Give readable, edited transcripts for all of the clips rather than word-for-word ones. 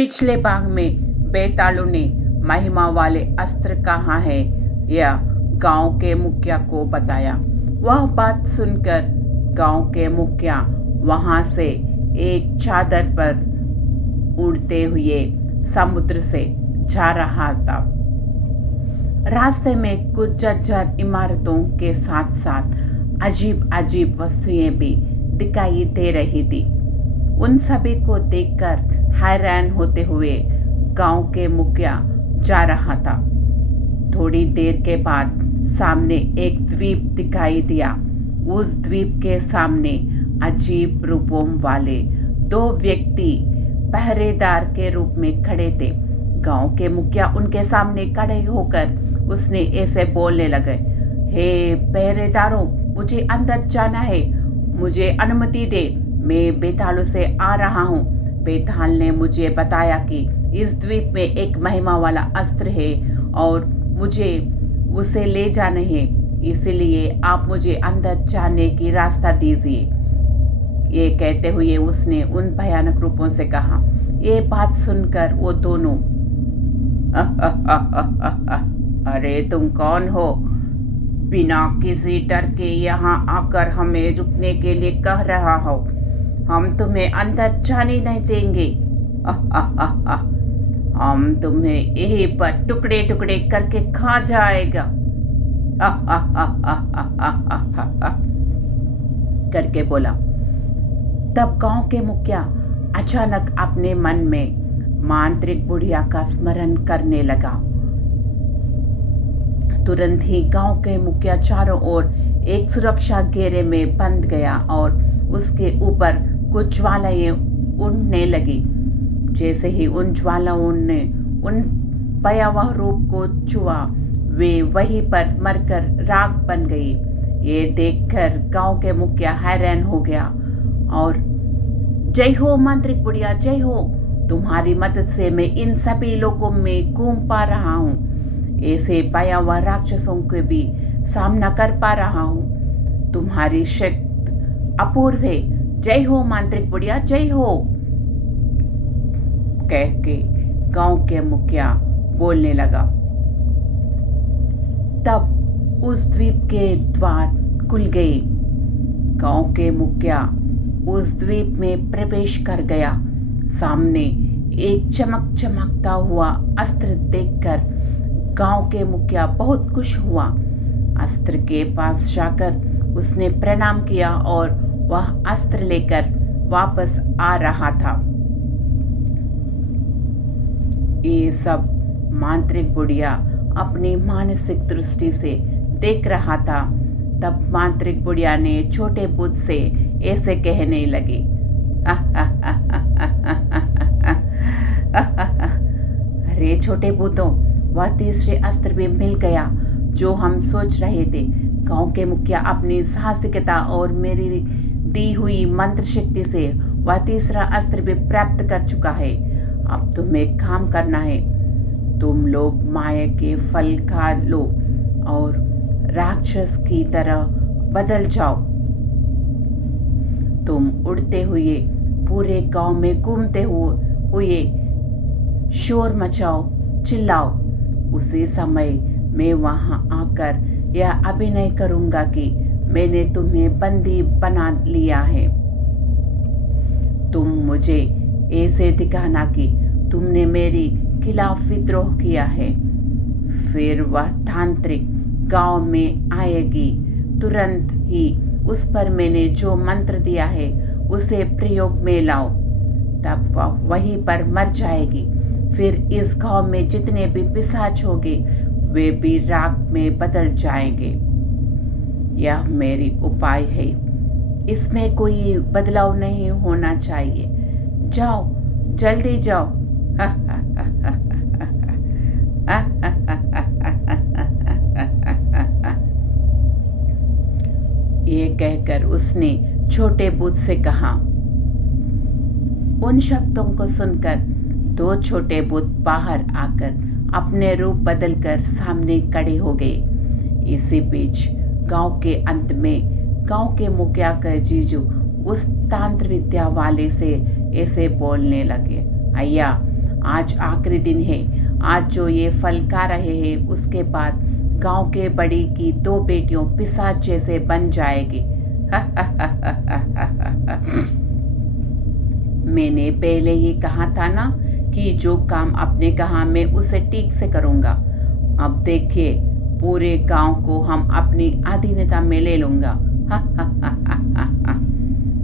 पिछले भाग में बेतालू ने महिमा वाले अस्त्र कहाँ है यह गांव के मुखिया को बताया। वह बात सुनकर गांव के मुखिया वहां से एक चादर पर उड़ते हुए समुद्र से जा रहा था। रास्ते में कुछ जर्जर इमारतों के साथ साथ अजीब अजीब वस्तुएं भी दिखाई दे रही थी। उन सभी को देखकर हैरान होते हुए गांव के मुखिया जा रहा था। थोड़ी देर के बाद सामने एक द्वीप दिखाई दिया। उस द्वीप के सामने अजीब रूपों वाले दो व्यक्ति पहरेदार के रूप में खड़े थे। गांव के मुखिया उनके सामने खड़े होकर उसने ऐसे बोलने लगे, हे पहरेदारों, मुझे अंदर जाना है, मुझे अनुमति दे, मैं बेतालू से आ रहा हूँ। बेताल ने मुझे बताया कि इस द्वीप में एक महिमा वाला अस्त्र है और मुझे उसे ले जाना है, इसलिए आप मुझे अंदर जाने की रास्ता दीजिए। ये कहते हुए उसने उन भयानक रूपों से कहा। ये बात सुनकर वो दोनों अरे तुम कौन हो? बिना किसी डर के यहाँ आकर हमें रुकने के लिए कह रहा हो? हम तुम्हें अंदर जाने नहीं देंगे। हम तुम्हें यहीं पर टुकड़े टुकड़े करके खा जाएगा करके बोला। तब गांव के मुखिया अचानक अपने मन में मांत्रिक बुढ़िया का स्मरण करने लगा। तुरंत ही गांव के मुखिया चारों ओर एक सुरक्षा घेरे में बंद गया और उसके ऊपर कुछ ज्वालाएं उड़ने लगी। जैसे ही उन ज्वालाओं ने उन भयावह रूप को छुआ, वे वहीं पर मरकर राख बन गई। ये देखकर गांव के मुखिया हैरान हो गया और जय हो मांत्रिक बुढ़िया, जय हो, तुम्हारी मदद से मैं इन सभी लोगों में घूम पा रहा हूँ, ऐसे भयावह राक्षसों के भी सामना कर पा रहा हूँ। तुम्हारी शक्ति अपूर्व है, जय हो मांत्रिक बुढ़िया, जय हो, कह के गांव के मुखिया बोलने लगा। तब उस द्वीप के द्वार खुल गए। गांव के मुखिया उस द्वीप में प्रवेश कर गया। सामने एक चमकता हुआ अस्त्र देखकर गांव के मुखिया बहुत खुश हुआ। अस्त्र के पास जाकर उसने प्रणाम किया और वह अस्त्र लेकर वापस आ रहा था। ये सब मांत्रिक बुढ़िया अपनी मानसिक दृष्टि से देख रहा था। तब मांत्रिक बुढ़िया ने छोटे भूत से ऐसे कहने लगी, अरे छोटे भूतों, वह तीसरे अस्त्र भी मिल गया जो हम सोच रहे थे। गांव के मुखिया अपनी साहसिकता और मेरी दी हुई मंत्र शक्ति से वह तीसरा अस्त्र भी प्राप्त कर चुका है। अब तुम्हें काम करना है। तुम लोग माया के फल खा लो और राक्षस की तरह बदल जाओ। तुम उड़ते हुए पूरे गांव में घूमते हुए शोर मचाओ, चिल्लाओ। उसी समय मैं वहां आकर यह अभिनय करूंगा कि मैंने तुम्हें बंदी बना लिया है। तुम मुझे ऐसे दिखाना कि तुमने मेरे खिलाफ विद्रोह किया है। फिर वह तांत्रिक गांव में आएगी। तुरंत ही उस पर मैंने जो मंत्र दिया है उसे प्रयोग में लाओ। तब वह वहीं पर मर जाएगी। फिर इस गांव में जितने भी पिशाच होंगे वे भी राख में बदल जाएंगे। यह मेरी उपाय है, इसमें कोई बदलाव नहीं होना चाहिए। जाओ, जल्दी जाओ। ये कहकर उसने छोटे भूत से कहा। उन शब्दों को सुनकर दो छोटे भूत बाहर आकर अपने रूप बदलकर सामने खड़े हो गए। इसी बीच गांव के अंत में गांव के मुखिया का जीजू उस तांत्र विद्या वाले से ऐसे बोलने लगे, अय्या, आज आखिरी दिन है। आज जो ये फल खा रहे हैं उसके बाद गांव के बड़ी की 2 बेटियों पिशाच जैसे बन जाएगी। मैंने पहले ही कहा था ना कि जो काम आपने कहा मैं उसे ठीक से करूँगा। अब देखिए पूरे गांव को हम अपनी अधीनता में ले लूँगा।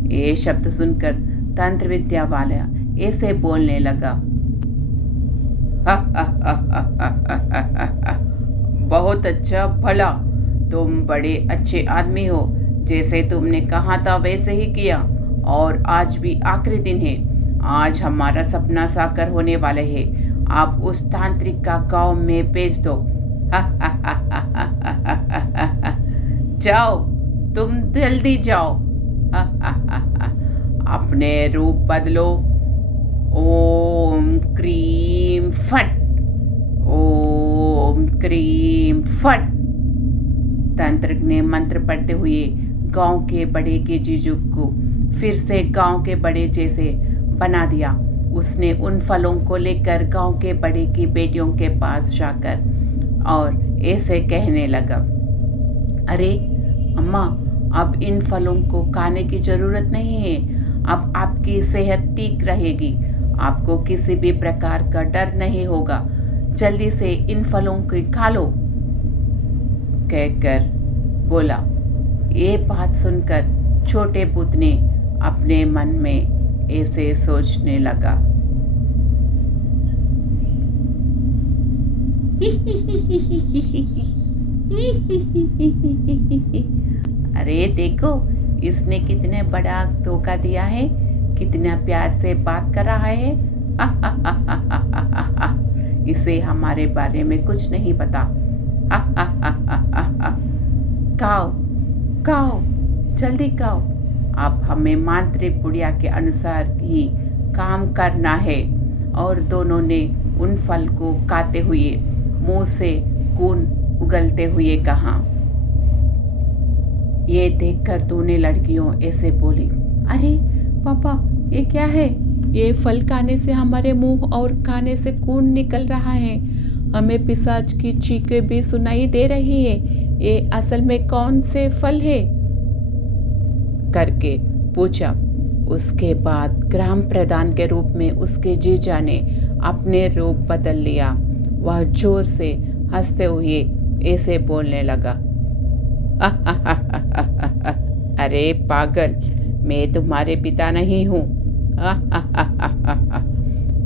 ये शब्द सुनकर तंत्र विद्या वाला ऐसे बोलने लगा। बहुत अच्छा, भला तुम बड़े अच्छे आदमी हो। जैसे तुमने कहा था वैसे ही किया, और आज भी आखिरी दिन है। आज हमारा सपना साकार होने वाला है। आप उस तांत्रिक का गांव में भेज दो। जाओ, तुम जल्दी जाओ। अपने रूप बदलो। ओम क्रीम फट, ओम क्रीम फट। तांत्रिक ने मंत्र पढ़ते हुए गांव के बड़े के जीजू को फिर से गांव के बड़े जैसे बना दिया। उसने उन फलों को लेकर गांव के बड़े की बेटियों के पास जाकर और ऐसे कहने लगा, अरे अम्मा, अब इन फलों को खाने की ज़रूरत नहीं है। अब आपकी सेहत ठीक रहेगी। आपको किसी भी प्रकार का डर नहीं होगा। जल्दी से इन फलों को खा लो, कहकर बोला। ये बात सुनकर छोटे पुत ने अपने मन में ऐसे सोचने लगा, अरे देखो, इसने कितने बड़ा धोखा दिया है, कितना प्यार से बात कर रहा है। इसे हमारे बारे में कुछ नहीं पता। खाओ खाओ, जल्दी खाओ। अब हमें मांत्रिक बुढ़िया के अनुसार ही काम करना है। और दोनों ने उन फल को खाते हुए मुंह से खून उगलते हुए कहा। ये देखकर दोनों लड़कियों ऐसे बोली, अरे पापा, ये क्या है? ये फल खाने से हमारे मुंह और खाने से खून निकल रहा है। हमें पिशाच की चीखें भी सुनाई दे रही है। ये असल में कौन से फल है? करके पूछा। उसके बाद ग्राम प्रधान के रूप में उसके जीजा ने अपने रूप बदल लिया। वह जोर से हंसते हुए ऐसे बोलने लगा, अरे पागल, मैं तुम्हारे पिता नहीं हूँ।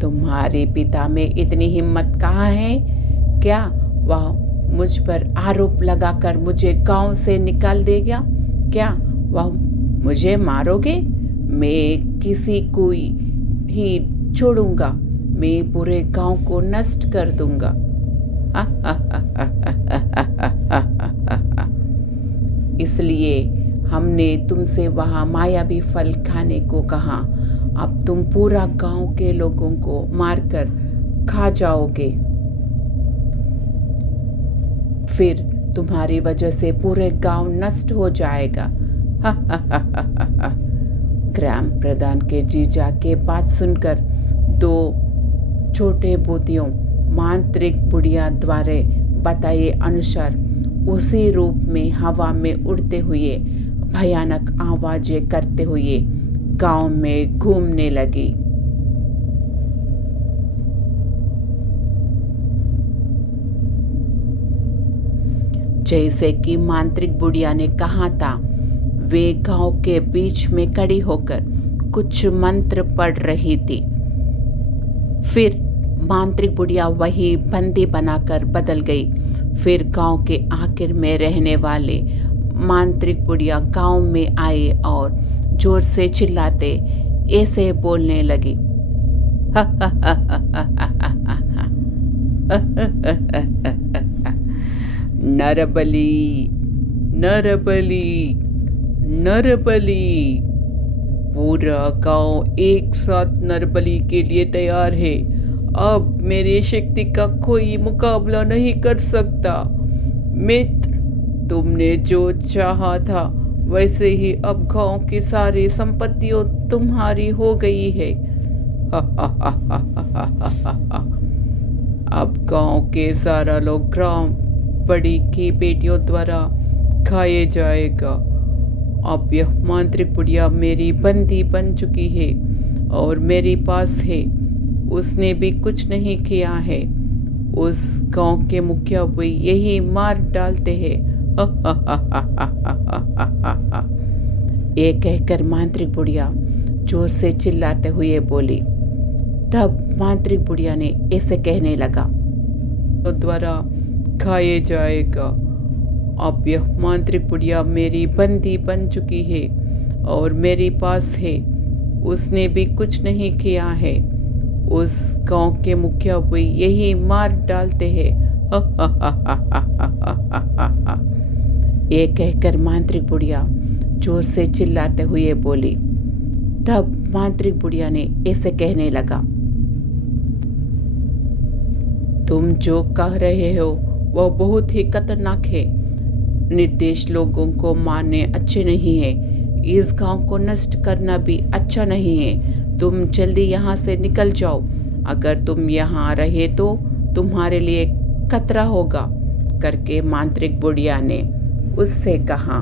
तुम्हारे पिता में इतनी हिम्मत कहाँ है? क्या वह मुझ पर आरोप लगाकर मुझे गांव से निकाल देगा? क्या वह मुझे मारोगे? मैं किसी को ही छोड़ूंगा। मैं पूरे गांव को नष्ट कर दूंगा। इसलिए हमने तुमसे वहाँ मायावी फल खाने को कहा। अब तुम पूरा गांव के लोगों को मारकर खा जाओगे। फिर तुम्हारी वजह से पूरे गांव नष्ट हो जाएगा। ग्राम प्रधान के जीजा के बात सुनकर दो छोटे बुद्धियों मांत्रिक बुढ़िया द्वारा बताए अनुसार उसी रूप में हवा में उड़ते हुए भयानक आवाजें करते हुए गांव में घूमने लगी। जैसे कि मांत्रिक बुढ़िया ने कहा था, वे गांव के बीच में खड़ी होकर कुछ मंत्र पढ़ रही थी। फिर मांत्रिक बुढ़िया वही बंदी बनाकर बदल गई। फिर गांव के आखिर में रहने वाले मांत्रिक बुढ़िया गांव में आए और जोर से चिल्लाते ऐसे बोलने लगी, नरबली, नरबली, नरबली। पूरा गांव एक साथ नरबली के लिए तैयार है। अब मेरी शक्ति का कोई मुकाबला नहीं कर सकता। मित्र, तुमने जो चाहा था वैसे ही अब गांव की सारी संपत्तियों तुम्हारी हो गई है। अब गांव के सारा लोग ग्राम बड़ी की बेटियों द्वारा खाए जाएगा। अब यह मांत्रिक बुढ़िया मेरी बंदी बन चुकी है और मेरे पास है, उसने भी कुछ नहीं किया है। उस गांव के मुखिया भी यही मार डालते हैं। ये कहकर मांत्रिक बुढ़िया जोर से चिल्लाते हुए बोली। तब मांत्रिक बुढ़िया ने ऐसे कहने लगा, तो द्वारा खाए जाएगा। अब यह मांत्रिक बुढ़िया मेरी बंदी बन चुकी है और मेरे पास है, उसने भी कुछ नहीं किया है। उस गांव के मुखिया भी यही मार डालते हैं। ये कहकर मांत्रिक बुढ़िया जोर से चिल्लाते हुए बोली। तब मांत्रिक बुढ़िया ने ऐसे कहने लगा, तुम जो कह रहे हो वह बहुत ही खतरनाक है। निर्दोष लोगों को मारने अच्छे नहीं है, इस गांव को नष्ट करना भी अच्छा नहीं है। तुम जल्दी यहाँ से निकल जाओ, अगर तुम यहाँ रहे तो तुम्हारे लिए खतरा होगा, करके मांत्रिक बुढ़िया ने उससे कहा।